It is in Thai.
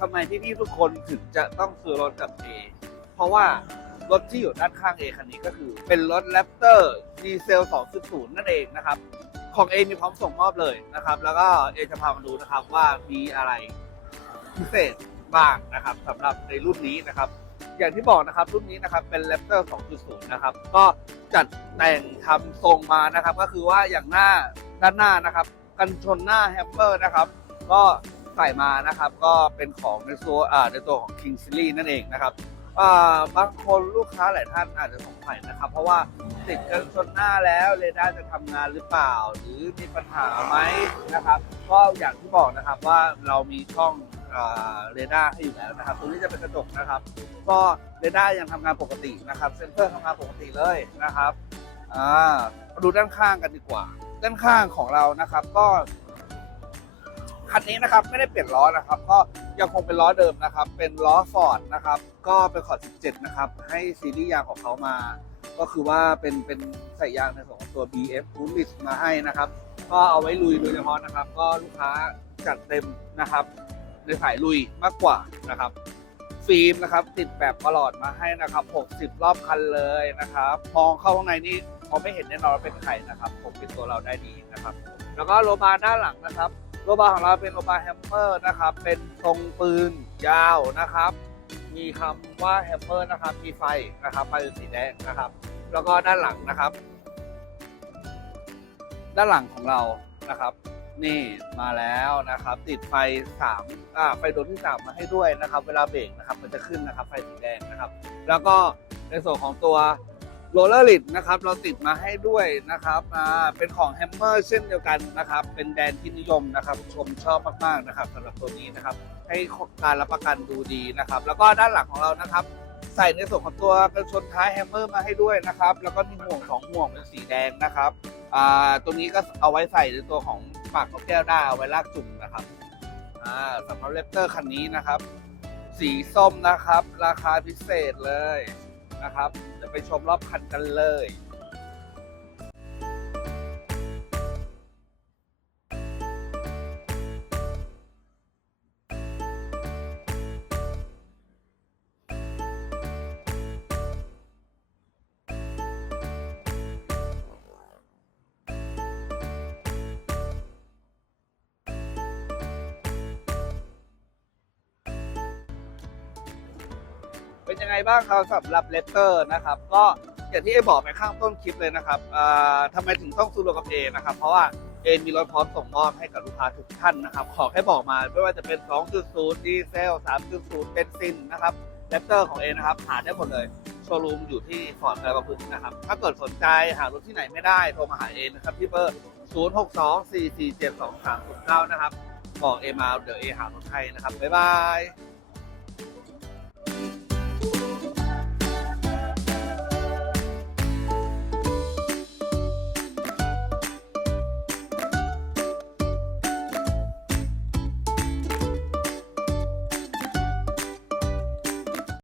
ทำไมพี่ๆทุกคนถึงจะต้องซื้อรถกับ A เพราะว่ารถที่อยู่ด้านข้าง A คันนี้ก็คือ เป็นรถ Raptor ดีเซล 2.0 นั่นเองนะครับ ของ A มีพร้อมส่งมอบเลยนะครับ แล้วก็ A จะพามาดูนะครับว่ามีอะไรพิเศษบ้างนะครับสำหรับในรุ่นนี้นะครับ อย่างที่บอกนะครับรุ่นนี้นะครับเป็น Raptor 2.0 นะครับ ก็จัดแต่งทำทรงมานะครับ ก็คือว่าอย่างหน้าด้านหน้านะครับ กันชนหน้าแฮมเปอร์นะครับ ก็ ใส่มานะครับก็เป็นของในตัวในตัวของ King Series นั่นเองนะครับบางคนลูกค้าหลายท่านอาจจะสงสัยนะครับ เพราะว่าติดกันชนหน้าแล้วเรดาร์จะทำงานหรือเปล่า หรือมีปัญหาไหมนะครับก็อย่างที่บอกนะครับว่าเรามีช่องเรดาร์ให้อยู่แล้วนะครับตรงนี้จะเป็นกระจกนะครับ ก็เรดาร์ยังทำงานปกตินะครับเซนเซอร์ทำงานปกติเลยนะครับมาดูด้านข้างกันดีกว่า ด้านข้างของเรานะครับ ก็ คันนี้นะครับไม่ได้เปลี่ยนล้อนะครับ ก็ยังคงเป็นล้อเดิมนะครับ เป็นล้อฟอร์ดนะครับ ก็เป็นขอด17 นะครับ ให้ซีรีส์ยางของเขามา ก็คือว่าเป็นเป็นใส่ยางในส่วนของตัว BF b u l l i s มาให้นะครับ ก็เอาไว้ลุยโดยเฉพาะนะครับ ก็ลูกค้าจัดเต็มนะครับ ในสายลุยมากกว่านะครับ ฟิล์มนะครับ ติดแบบประหลอดมาให้นะครับ 60 รอบคันเลยนะครับ มองเข้าข้างในนี่มอไม่เห็นแน่นอนว่าเป็นใครนะครับ ผมเป็นตัวเราได้ดีนะครับ แล้วก็โลบาด้านหลังนะครับ โลบาร์ของเราเป็นโลบาร์แฮมเมอร์นะครับ เป็นทรงปืนยาวนะครับ มีคำว่าแฮมเมอร์นะครับ มีไฟนะครับไฟสีแดงนะครับ แล้วก็ด้านหลังนะครับ ด้านหลังของเรานะครับ นี่มาแล้วนะครับ ติดไฟสามอ่าไฟดวงที่สามมาให้ด้วยนะครับ เวลาเบรกนะครับ มันจะขึ้นนะครับ ไฟสีแดงนะครับ แล้วก็ในส่วนของตัว โรลเลอร์ลิดนะครับเราติดมาให้ด้วยนะครับอ่าเป็นของแฮมเมอร์เช่นเดียวกันนะครับ เป็นแบรนด์ที่นิยมนะครับ ชมชอบมากๆนะครับสำหรับตัวนี้นะครับ ให้การรับประกันดูดีนะครับ แล้วก็ด้านหลังของเรานะครับ ใส่ในส่วนของตัวกันชนท้ายแฮมเมอร์มาให้ด้วยนะครับ แล้วก็มีห่วงสองห่วงเป็นสีแดงนะครับอ่าตรงนี้ก็เอาไว้ใส่ในตัวของปากนกแก้วได้เอาไว้ลากจุ่มนะครับอ่าสำหรับเลปเตอร์คันนี้นะครับ สีส้มนะครับ ราคาพิเศษเลย นะครับ จะไปชมรอบคันกันเลย เป็นยังไงบ้างครับสำหรับเลตเตอร์นะครับ ก็อย่างที่เอบอกไปข้างต้นคลิปเลยนะครับอ่าทำไมถึงต้องซื้อรกับเอนะครับ เพราะว่าเอมีรถพร้อมส่งมอบให้กับลูกค้าทุกท่านนะครับ ขอแค่บอกมาไม่ว่าจะเป็น 2.0 ดีเซล 3.0 เบนซินนะครับเลตเตอร์ของเอนะครับหาได้หมดเลยโชว์รูมอยู่ที่ฟอร์ดกระพึ่งนะครับ ถ้าเกิดสนใจหารถที่ไหนไม่ได้โทรมาหาเอนะครับที่เบอร์ 062 447 2309 นะครับ บอกเอมาเดี๋ยวเอหารถให้นะครับ บ๊ายบาย